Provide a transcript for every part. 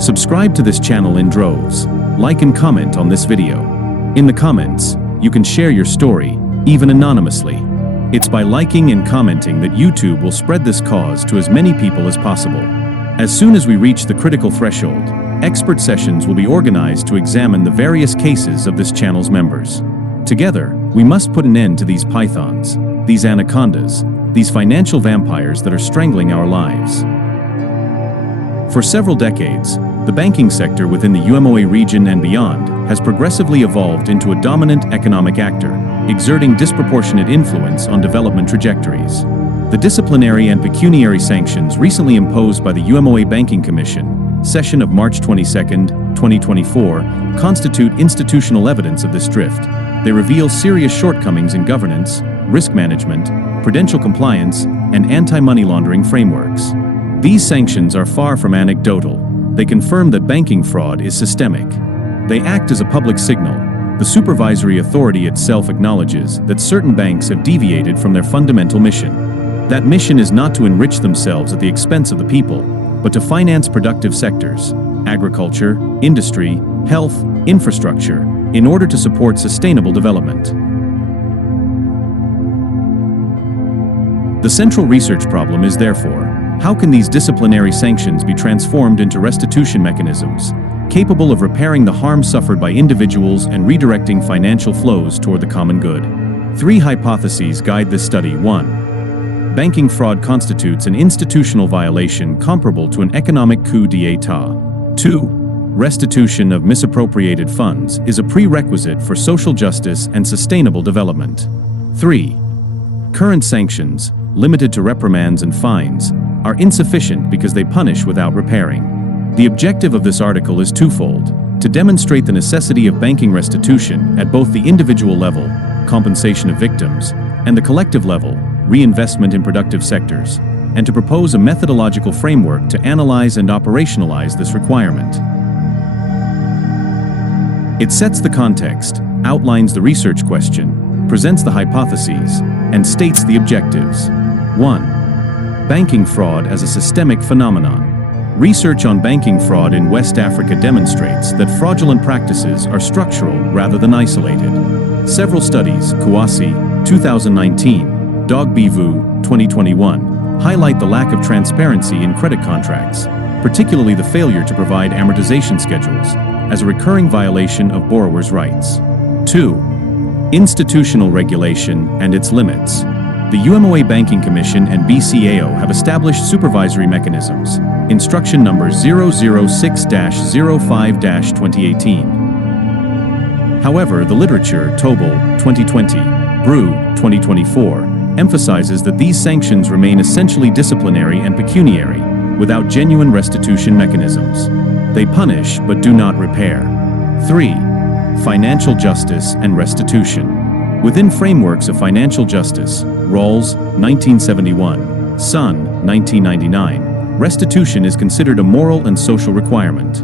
Subscribe to this channel in droves. Like and comment on this video. In the comments, you can share your story, even anonymously. It's by liking and commenting that YouTube will spread this cause to as many people as possible. As soon as we reach the critical threshold, expert sessions will be organized to examine the various cases of this channel's members. Together, we must put an end to these pythons, these anacondas, these financial vampires that are strangling our lives. For several decades, the banking sector within the UMOA region and beyond has progressively evolved into a dominant economic actor, exerting disproportionate influence on development trajectories. The disciplinary and pecuniary sanctions recently imposed by the UMOA Banking Commission, session of March 22, 2024, constitute institutional evidence of this drift. They reveal serious shortcomings in governance, risk management, prudential compliance, and anti-money laundering frameworks. These sanctions are far from anecdotal. They confirm that banking fraud is systemic. They act as a public signal. The supervisory authority itself acknowledges that certain banks have deviated from their fundamental mission. That mission is not to enrich themselves at the expense of the people, but to finance productive sectors, agriculture, industry, health, infrastructure, in order to support sustainable development. The central research problem is therefore, how can these disciplinary sanctions be transformed into restitution mechanisms, capable of repairing the harm suffered by individuals and redirecting financial flows toward the common good? 3 hypotheses guide this study. 1. Banking fraud constitutes an institutional violation comparable to an economic coup d'état. 2. Restitution of misappropriated funds is a prerequisite for social justice and sustainable development. 3. Current sanctions, limited to reprimands and fines, are insufficient because they punish without repairing. The objective of this article is twofold: to demonstrate the necessity of banking restitution at both the individual level, compensation of victims, and the collective level, reinvestment in productive sectors, and to propose a methodological framework to analyze and operationalize this requirement. It sets the context, outlines the research question, presents the hypotheses, and states the objectives. 1. Banking fraud as a systemic phenomenon. Research on banking fraud in West Africa demonstrates that fraudulent practices are structural rather than isolated. Several studies, Kouassi, 2019, Dogbevu, 2021, highlight the lack of transparency in credit contracts, particularly the failure to provide amortization schedules, as a recurring violation of borrowers' rights. 2. Institutional regulation and its limits. The UMOA Banking Commission and BCAO have established supervisory mechanisms, Instruction Number 006-05-2018. However, the literature, Togo, 2020, Brew, 2024, emphasizes that these sanctions remain essentially disciplinary and pecuniary, without genuine restitution mechanisms. They punish but do not repair. 3. Financial justice and restitution. Within frameworks of financial justice, Rawls, 1971, Sun, 1999, restitution is considered a moral and social requirement.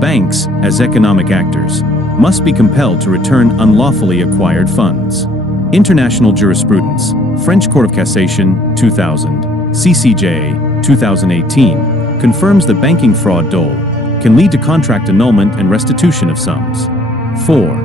Banks, as economic actors, must be compelled to return unlawfully acquired funds. International jurisprudence, French Court of Cassation, 2000, CCJ, 2018, confirms that banking fraud dole can lead to contract annulment and restitution of sums. 4.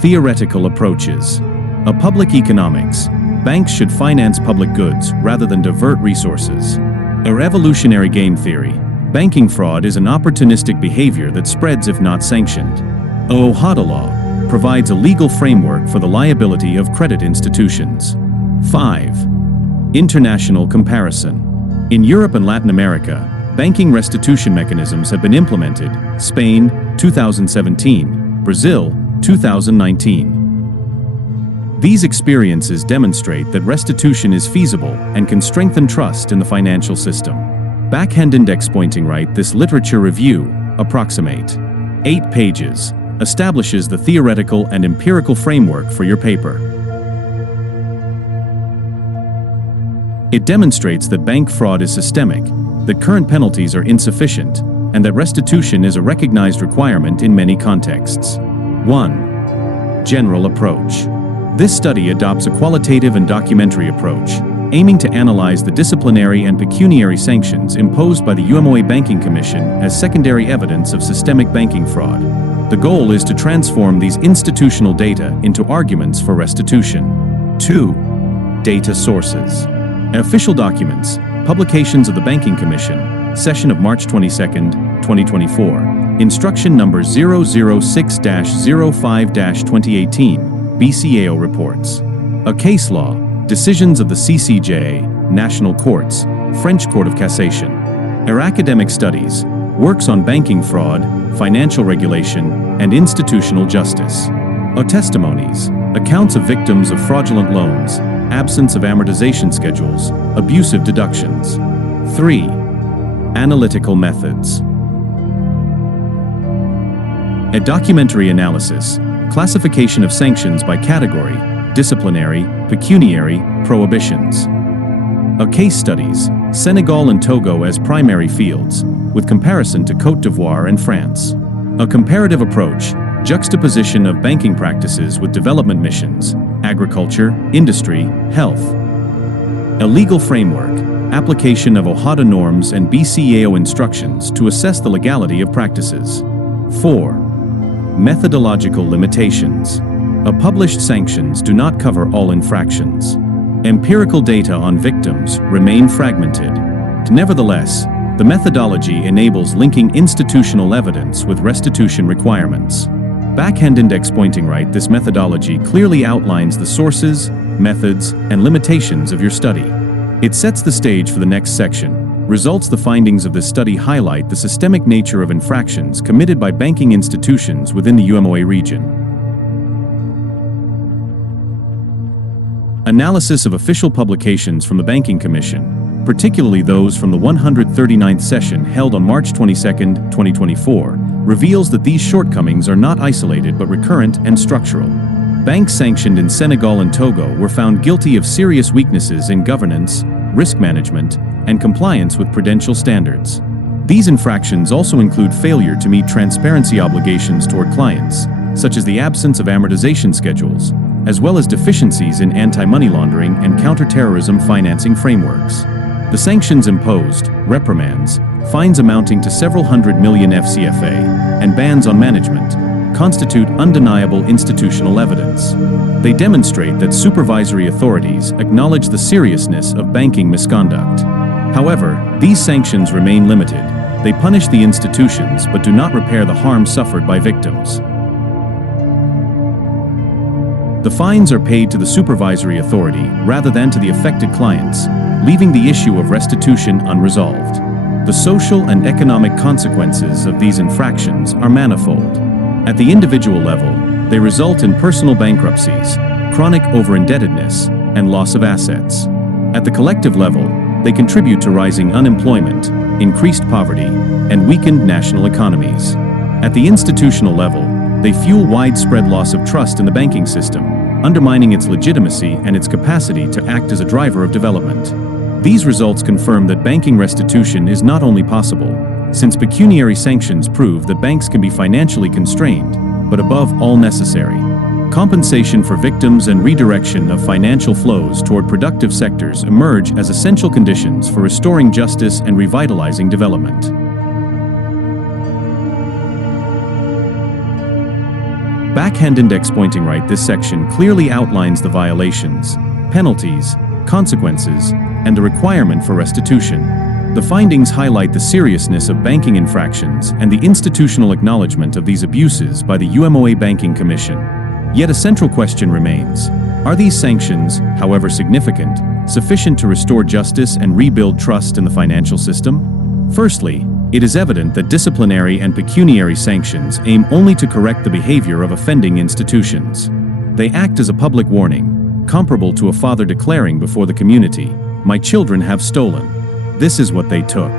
Theoretical approaches. A public economics, banks should finance public goods rather than divert resources. A revolutionary game theory, banking fraud is an opportunistic behavior that spreads if not sanctioned. Ohada law provides a legal framework for the liability of credit institutions. 5. International comparison. In Europe and Latin America, banking restitution mechanisms have been implemented. Spain, 2017, Brazil, 2019. These experiences demonstrate that restitution is feasible and can strengthen trust in the financial system. Backhand index pointing right. This literature review, approximate 8 pages, establishes the theoretical and empirical framework for your paper. It demonstrates that bank fraud is systemic, that current penalties are insufficient, and that restitution is a recognized requirement in many contexts. 1. General approach. This study adopts a qualitative and documentary approach, aiming to analyze the disciplinary and pecuniary sanctions imposed by the UMOA Banking Commission as secondary evidence of systemic banking fraud. The goal is to transform these institutional data into arguments for restitution. 2. Data sources. Official documents, publications of the Banking Commission, session of March 22, 2024, instruction number 006-05-2018, BCAO reports. A case law, decisions of the CCJ, National Courts, French Court of Cassation. Academic studies, works on banking fraud, financial regulation, and institutional justice. Testimonies, accounts of victims of fraudulent loans, absence of amortization schedules, abusive deductions. 3. Analytical methods. A documentary analysis, classification of sanctions by category, disciplinary, pecuniary, prohibitions. Case studies, Senegal and Togo as primary fields, with comparison to Côte d'Ivoire and France. A comparative approach, juxtaposition of banking practices with development missions, agriculture, industry, health. A legal framework, application of OHADA norms and BCAO instructions to assess the legality of practices. 4. Methodological limitations. Published sanctions do not cover all infractions. Empirical data on victims remain fragmented. Nevertheless, the methodology enables linking institutional evidence with restitution requirements. Backhand index pointing right. This methodology clearly outlines the sources, methods, and limitations of your study. It sets the stage for the next section. Results. The findings of this study highlight the systemic nature of infractions committed by banking institutions within the UMOA region. Analysis of official publications from the Banking Commission, particularly those from the 139th session held on March 22, 2024, reveals that these shortcomings are not isolated but recurrent and structural. Banks sanctioned in Senegal and Togo were found guilty of serious weaknesses in governance, risk management, and compliance with prudential standards. These infractions also include failure to meet transparency obligations toward clients, such as the absence of amortization schedules, as well as deficiencies in anti-money laundering and counter-terrorism financing frameworks. The sanctions imposed, reprimands, fines amounting to several hundred million FCFA, and bans on management, constitute undeniable institutional evidence. They demonstrate that supervisory authorities acknowledge the seriousness of banking misconduct. However, these sanctions remain limited. They punish the institutions but do not repair the harm suffered by victims. The fines are paid to the supervisory authority rather than to the affected clients, leaving the issue of restitution unresolved. The social and economic consequences of these infractions are manifold. At the individual level, they result in personal bankruptcies, chronic over-indebtedness, and loss of assets. At the collective level, they contribute to rising unemployment, increased poverty, and weakened national economies. At the institutional level, they fuel widespread loss of trust in the banking system, undermining its legitimacy and its capacity to act as a driver of development. These results confirm that banking restitution is not only possible, since pecuniary sanctions prove that banks can be financially constrained, but above all necessary. Compensation for victims and redirection of financial flows toward productive sectors emerge as essential conditions for restoring justice and revitalizing development. Backhand index pointing right. This section clearly outlines the violations, penalties, consequences, and the requirement for restitution. The findings highlight the seriousness of banking infractions and the institutional acknowledgement of these abuses by the UMOA Banking Commission. Yet a central question remains: are these sanctions, however significant, sufficient to restore justice and rebuild trust in the financial system? Firstly, it is evident that disciplinary and pecuniary sanctions aim only to correct the behavior of offending institutions. They act as a public warning, comparable to a father declaring before the community, "My children have stolen. This is what they took."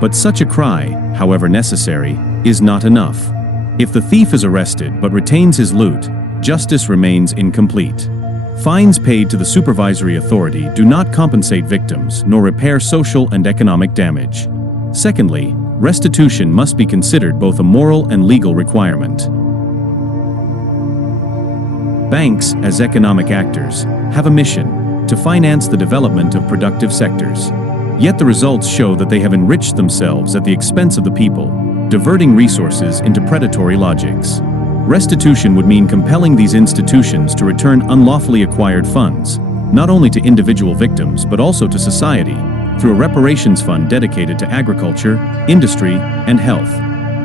But such a cry, however necessary, is not enough. If the thief is arrested but retains his loot, justice remains incomplete. Fines paid to the supervisory authority do not compensate victims nor repair social and economic damage. Secondly, restitution must be considered both a moral and legal requirement. Banks, as economic actors, have a mission: to finance the development of productive sectors. Yet the results show that they have enriched themselves at the expense of the people, diverting resources into predatory logics. Restitution would mean compelling these institutions to return unlawfully acquired funds, not only to individual victims but also to society, through a reparations fund dedicated to agriculture, industry, and health.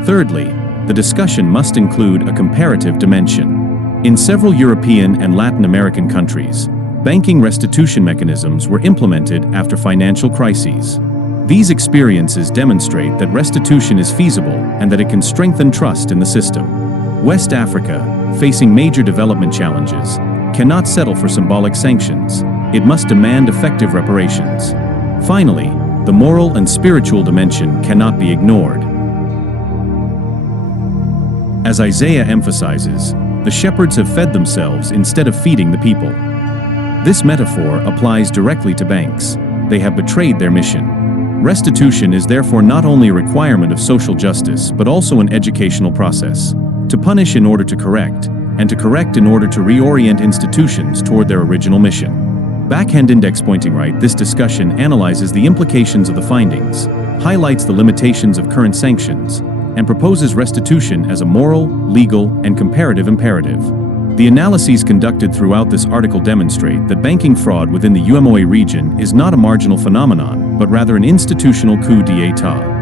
Thirdly, the discussion must include a comparative dimension. In several European and Latin American countries, banking restitution mechanisms were implemented after financial crises. These experiences demonstrate that restitution is feasible and that it can strengthen trust in the system. West Africa, facing major development challenges, cannot settle for symbolic sanctions. It must demand effective reparations. Finally, the moral and spiritual dimension cannot be ignored. As Isaiah emphasizes, the shepherds have fed themselves instead of feeding the people. This metaphor applies directly to banks. They have betrayed their mission. Restitution is therefore not only a requirement of social justice but also an educational process. To punish in order to correct, and to correct in order to reorient institutions toward their original mission. Backhand index pointing right, this discussion analyzes the implications of the findings, highlights the limitations of current sanctions, and proposes restitution as a moral, legal, and comparative imperative. The analyses conducted throughout this article demonstrate that banking fraud within the UMOA region is not a marginal phenomenon, but rather an institutional coup d'état.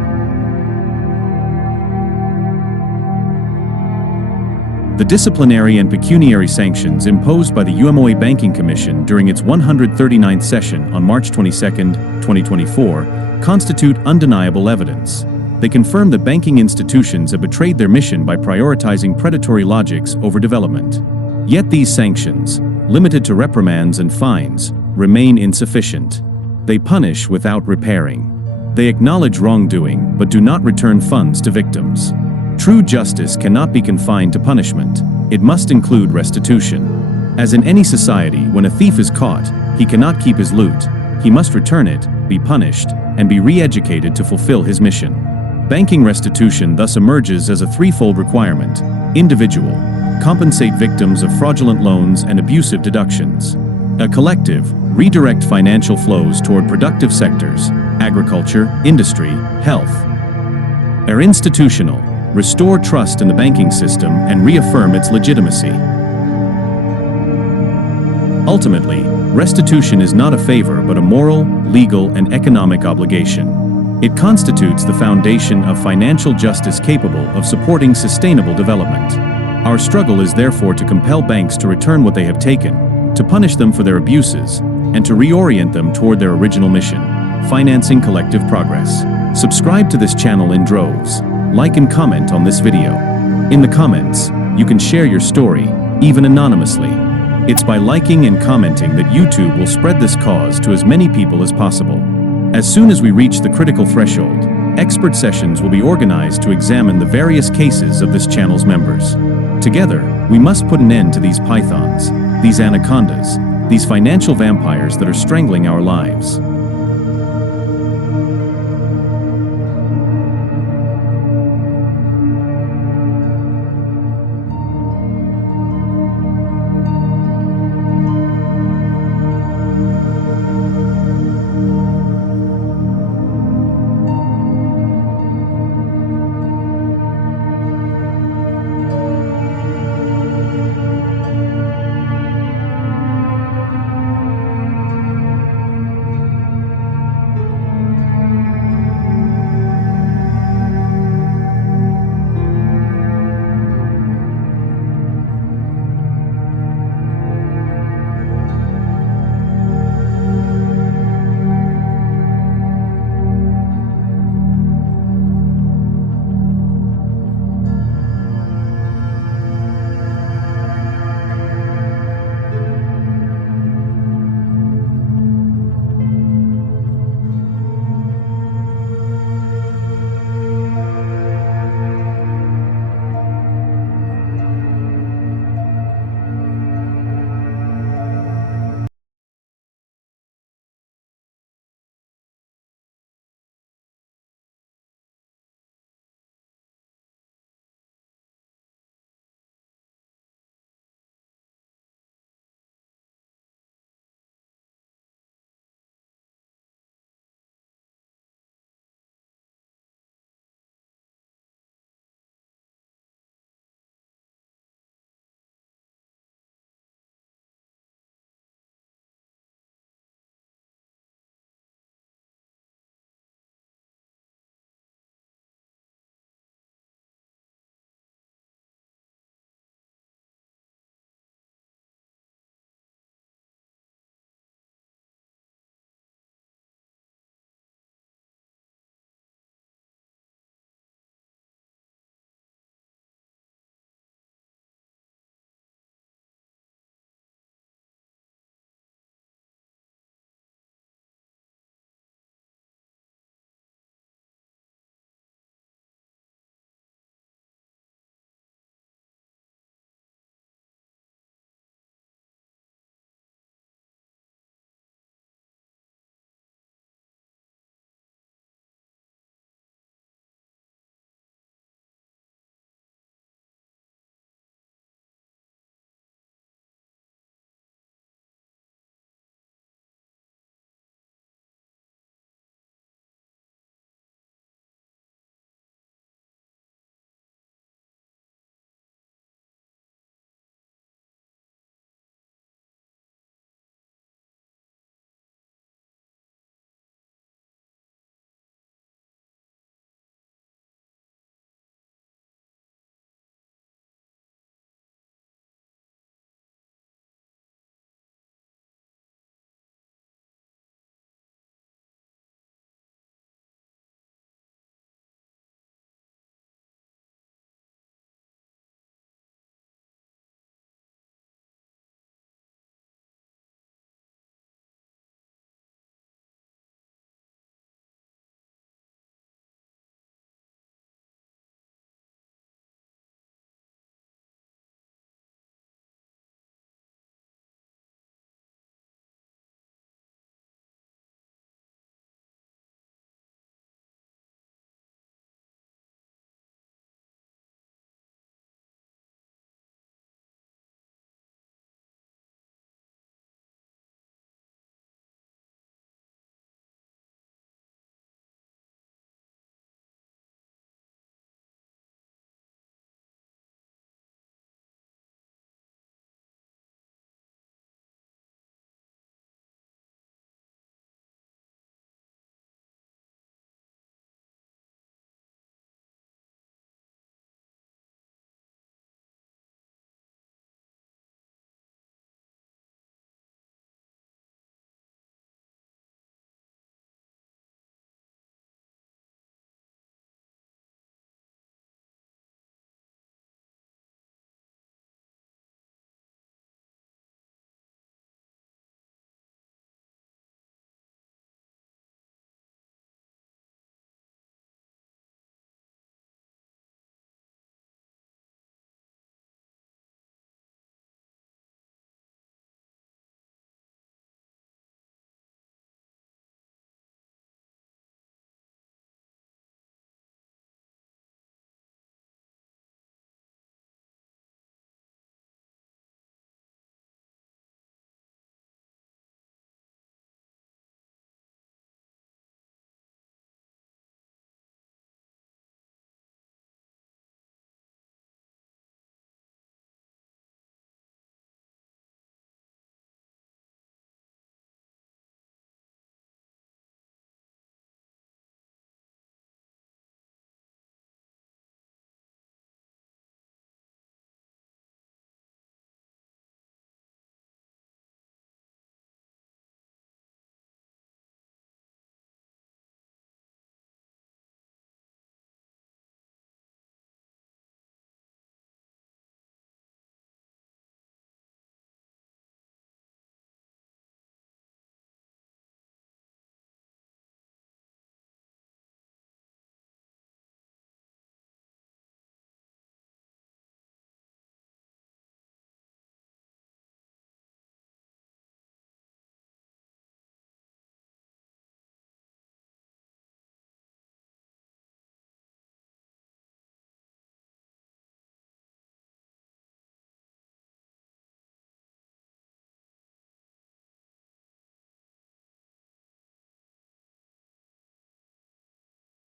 The disciplinary and pecuniary sanctions imposed by the UMOA Banking Commission during its 139th session on March 22, 2024, constitute undeniable evidence. They confirm that banking institutions have betrayed their mission by prioritizing predatory logics over development. Yet these sanctions, limited to reprimands and fines, remain insufficient. They punish without repairing. They acknowledge wrongdoing but do not return funds to victims. True justice cannot be confined to punishment. It must include restitution. As in any society, when a thief is caught, he cannot keep his loot. He must return it, be punished, and be re-educated to fulfill his mission. Banking restitution thus emerges as a threefold requirement. Individual, compensate victims of fraudulent loans and abusive deductions. A collective, redirect financial flows toward productive sectors, agriculture, industry, health. Or institutional, restore trust in the banking system and reaffirm its legitimacy. Ultimately, restitution is not a favor but a moral, legal, and economic obligation. It constitutes the foundation of financial justice capable of supporting sustainable development. Our struggle is therefore to compel banks to return what they have taken, to punish them for their abuses, and to reorient them toward their original mission, financing collective progress. Subscribe to this channel in droves. Like and comment on this video. In the comments, you can share your story, even anonymously. It's by liking and commenting that YouTube will spread this cause to as many people as possible. As soon as we reach the critical threshold, expert sessions will be organized to examine the various cases of this channel's members. Together, we must put an end to these pythons, these anacondas, these financial vampires that are strangling our lives.